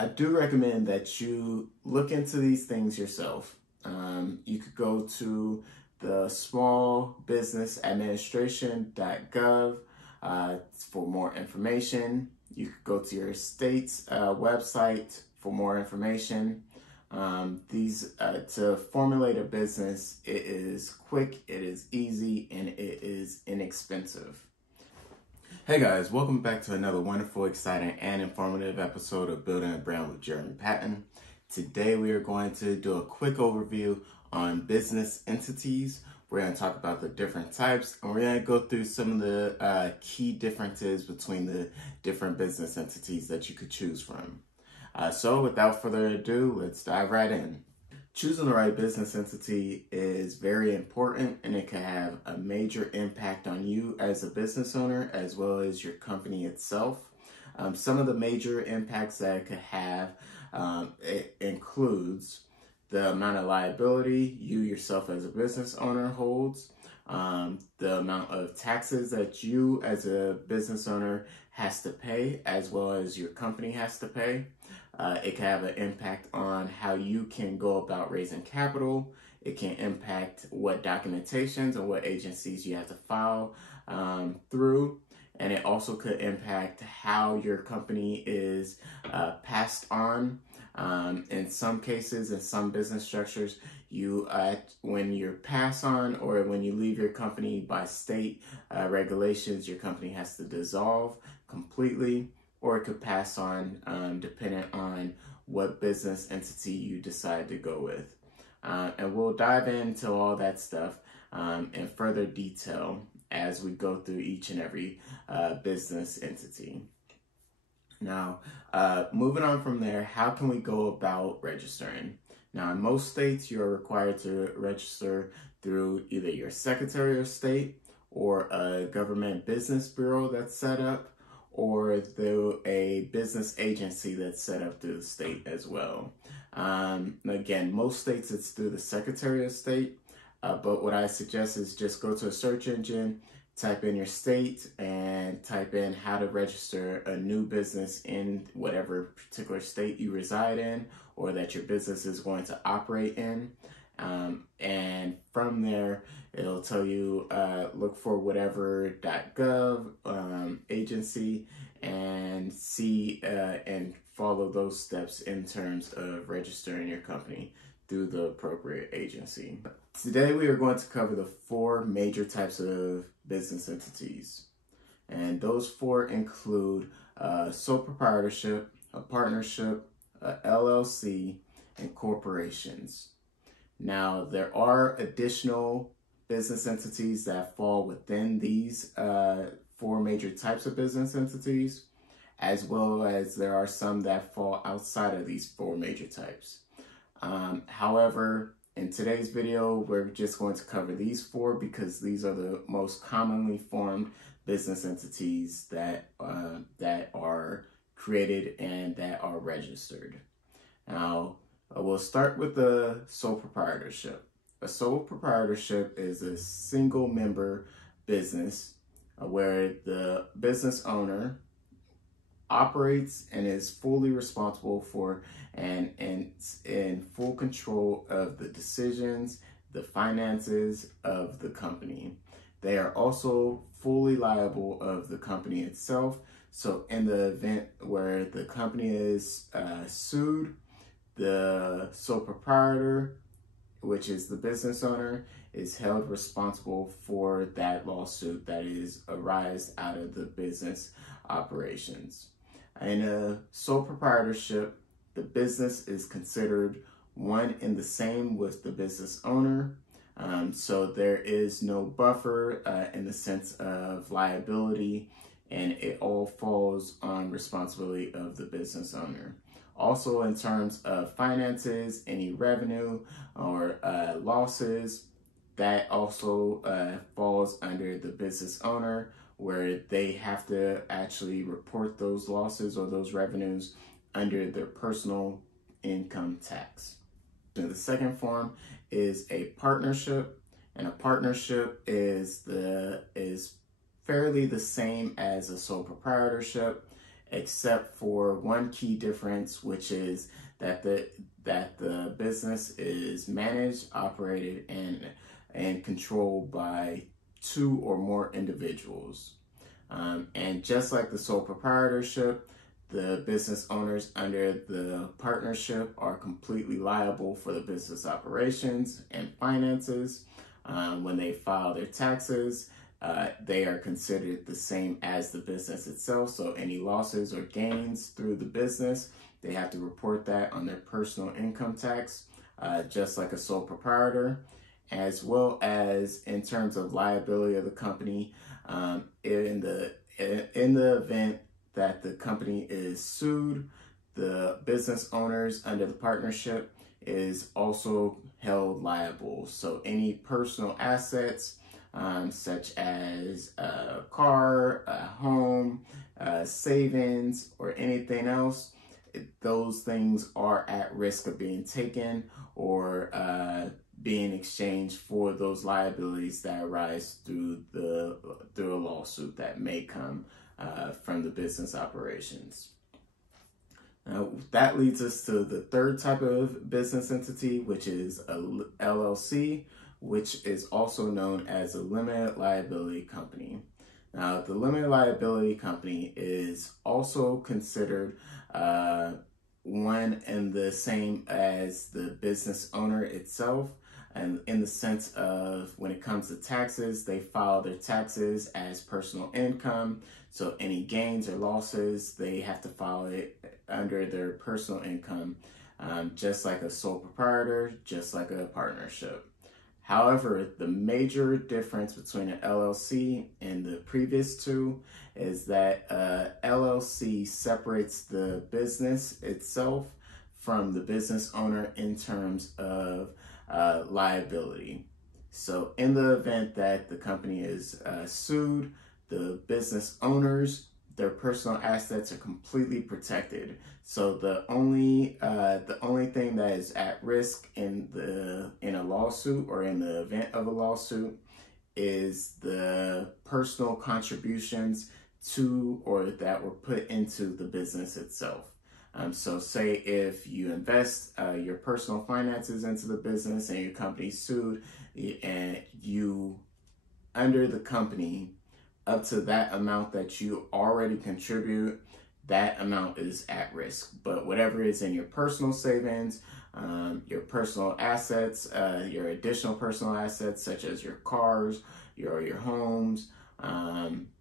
I do recommend that you look into these things yourself. You could go to the smallbusinessadministration.gov for more information. You could go to your state's website for more information. To formulate a business, it is quick, it is easy, and it is inexpensive. Hey guys, welcome back to another wonderful, exciting, and informative episode of Building a Brand with Jeremy Patton. Today we are going to do a quick overview on business entities. We're going to talk about the different types, and we're going to go through some of the key differences between the different business entities that you could choose from. So without further ado, let's dive right in. Choosing the right business entity is very important, and it can have a major impact on you as a business owner as well as your company itself. Some of the major impacts that it could have, it includes the amount of liability you yourself as a business owner holds, the amount of taxes that you as a business owner has to pay as well as your company has to pay. It can have an impact on how you can go about raising capital. It can impact what documentations and what agencies you have to file through. And it also could impact how your company is passed on. In some cases, in some business structures, when you're passed on or when you leave your company by state regulations, your company has to dissolve completely, or it could pass on depending on what business entity you decide to go with. And we'll dive into all that stuff in further detail as we go through each and every business entity. Now, moving on from there, how can we go about registering? Now, in most states, you're required to register through either your Secretary of State or a government business bureau that's set up, or through a business agency that's set up through the state as well. Again, most states it's through the Secretary of State, but what I suggest is just go to a search engine, type in your state, and type in how to register a new business in whatever particular state you reside in or that your business is going to operate in. And from there, it'll tell you, look for whatever .gov agency and see and follow those steps in terms of registering your company through the appropriate agency. Today, we are going to cover the 4 major types of business entities. And those 4 include sole proprietorship, a partnership, a LLC, and corporations. Now, there are additional business entities that fall within these 4 major types of business entities, as well as there are some that fall outside of these 4 major types. However, in today's video, we're just going to cover these 4 because these are the most commonly formed business entities that are created and that are registered. Now, we'll start with the sole proprietorship. A sole proprietorship is a single member business where the business owner operates and is fully responsible for and in full control of the decisions, the finances of the company. They are also fully liable of the company itself. So in the event where the company is sued, the sole proprietor, which is the business owner, is held responsible for that lawsuit that is arised out of the business operations. In a sole proprietorship, the business is considered one and the same with the business owner. So there is no buffer in the sense of liability, and it all falls on responsibility of the business owner. Also, in terms of finances, any revenue or losses, that also falls under the business owner, where they have to actually report those losses or those revenues under their personal income tax. The second form is a partnership, and a partnership is fairly the same as a sole proprietorship, except for one key difference, which is that the business is managed, operated, and controlled by two or more individuals. And just like the sole proprietorship, the business owners under the partnership are completely liable for the business operations and finances. When they file their taxes, they are considered the same as the business itself. So any losses or gains through the business, they have to report that on their personal income tax, just like a sole proprietor, as well as in terms of liability of the company. In the event that the company is sued, the business owners under the partnership is also held liable. So any personal assets, such as a car, a home, savings, or anything else, those things are at risk of being taken or being exchanged for those liabilities that arise through a lawsuit that may come from the business operations. Now, that leads us to the third type of business entity, which is a LLC, which is also known as a limited liability company. Now, the limited liability company is also considered one and the same as the business owner itself, and in the sense of when it comes to taxes, they file their taxes as personal income. So any gains or losses, they have to file it under their personal income, just like a sole proprietor, just like a partnership. However, the major difference between an LLC and the previous two is that LLC separates the business itself from the business owner in terms of liability. So in the event that the company is sued, the business owners, their personal assets are completely protected. So the only thing that is at risk in a lawsuit or in the event of a lawsuit is the personal contributions to or that were put into the business itself. So say if you invest your personal finances into the business and your company's sued, and you, under the company, up to that amount that you already contribute, that amount is at risk. But whatever is in your personal savings, your personal assets, your additional personal assets, such as your cars, your homes,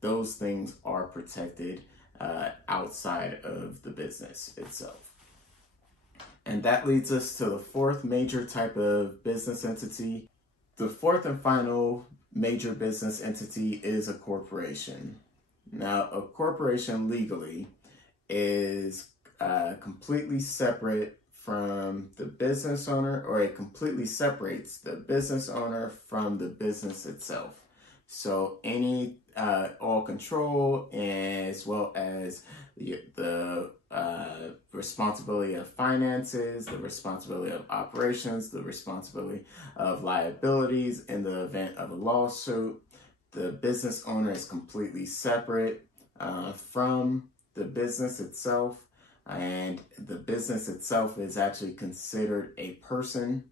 those things are protected outside of the business itself. And that leads us to the fourth major type of business entity. The fourth and final major business entity is a corporation. Now, a corporation legally is completely separate from the business owner, or it completely separates the business owner from the business itself. So any all control, as well as the responsibility of finances, the responsibility of operations, the responsibility of liabilities in the event of a lawsuit, the business owner is completely separate from the business itself, and the business itself is actually considered a person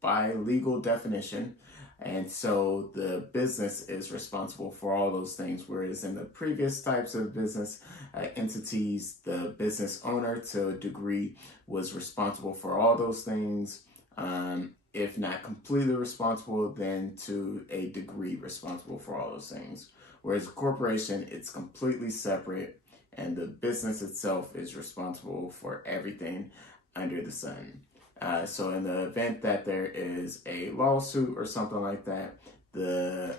by legal definition. And so the business is responsible for all those things, whereas in the previous types of business entities, the business owner to a degree was responsible for all those things. If not completely responsible, then to a degree responsible for all those things. Whereas a corporation, it's completely separate, and the business itself is responsible for everything under the sun. So in the event that there is a lawsuit or something like that, the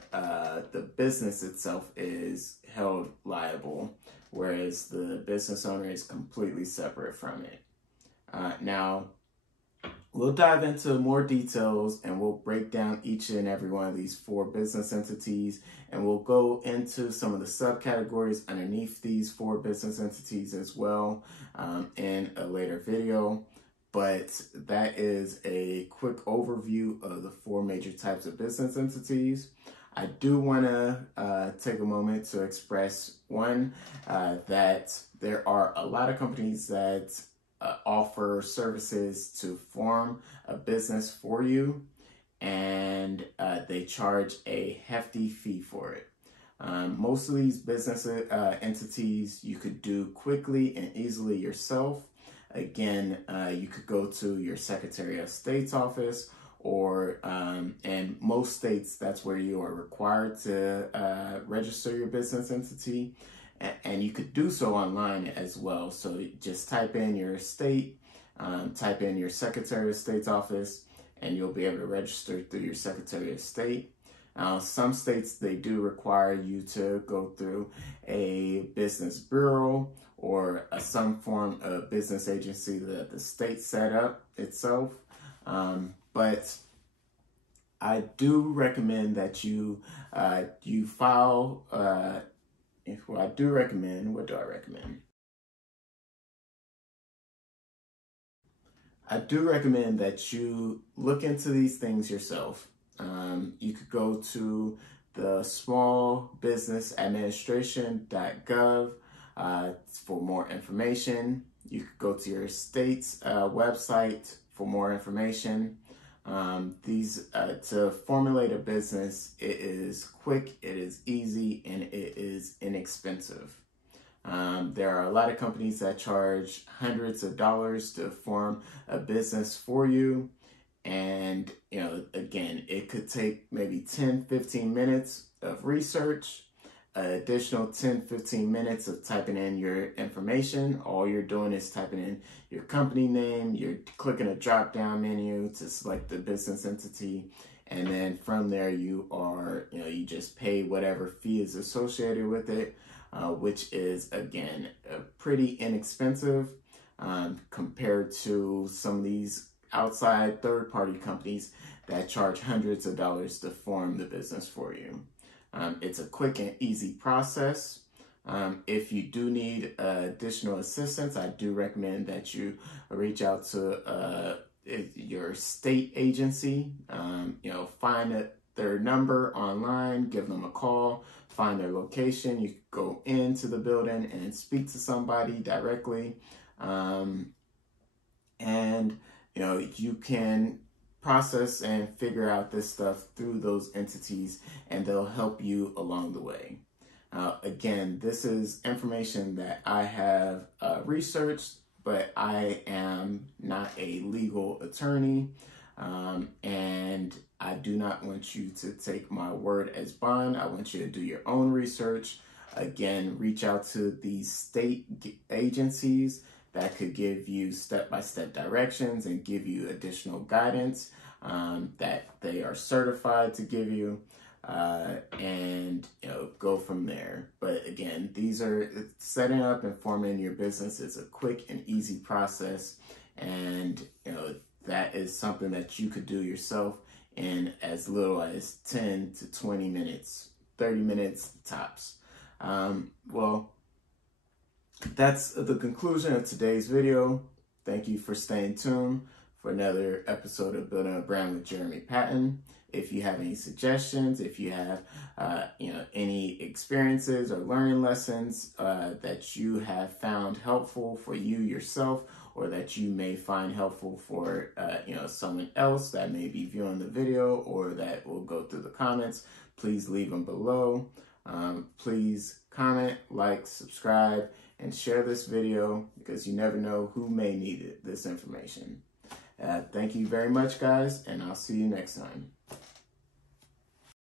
business itself is held liable, whereas the business owner is completely separate from it. Now, we'll dive into more details, and we'll break down each and every one of these four business entities, and we'll go into some of the subcategories underneath these four business entities as well in a later video. But that is a quick overview of the four major types of business entities. I do want to take a moment to express one, that there are a lot of companies that offer services to form a business for you, and they charge a hefty fee for it. Most of these business entities you could do quickly and easily yourself. Again, you could go to your Secretary of State's office, or in most states, that's where you are required to register your business entity. And you could do so online as well. So just type in your state, type in your Secretary of State's office, and you'll be able to register through your Secretary of State. Some states, they do require you to go through a business bureau or some form of business agency that the state set up itself. But I do recommend that you file. What do I recommend? I do recommend that you look into these things yourself. You could go to the smallbusinessadministration.gov for more information. You could go to your state's website for more information. To formulate a business, it is quick, it is easy, and it is inexpensive. There are a lot of companies that charge hundreds of dollars to form a business for you. And, again, it could take maybe 10-15 minutes of research, additional 10-15 minutes of typing in your information. All you're doing is typing in your company name, you're clicking a drop-down menu to select the business entity, and then from there you just pay whatever fee is associated with it, which is, again, pretty inexpensive compared to some of these outside third-party companies that charge hundreds of dollars to form the business for you. It's a quick and easy process. If you do need additional assistance, I do recommend that you reach out to your state agency. Find their number online, give them a call, find their location. You can go into the building and speak to somebody directly. You can process and figure out this stuff through those entities, and they'll help you along the way. Again, this is information that I have researched, but I am not a legal attorney, and I do not want you to take my word as bond. I want you to do your own research. Again, reach out to these state agencies that could give you step-by-step directions and give you additional guidance that they are certified to give you, and go from there. But again, setting up and forming your business is a quick and easy process, and that is something that you could do yourself in as little as 10 to 20 minutes, 30 minutes tops. Well, that's the conclusion of today's video. Thank you for staying tuned for another episode of Building a Brand with Jeremy Patton. If you have any suggestions, if you have any experiences or learning lessons that you have found helpful for you yourself, or that you may find helpful for someone else that may be viewing the video or that will go through the comments, please leave them below. Please comment, like, subscribe, and share this video, because you never know who may need this information. Thank you very much, guys, and I'll see you next time.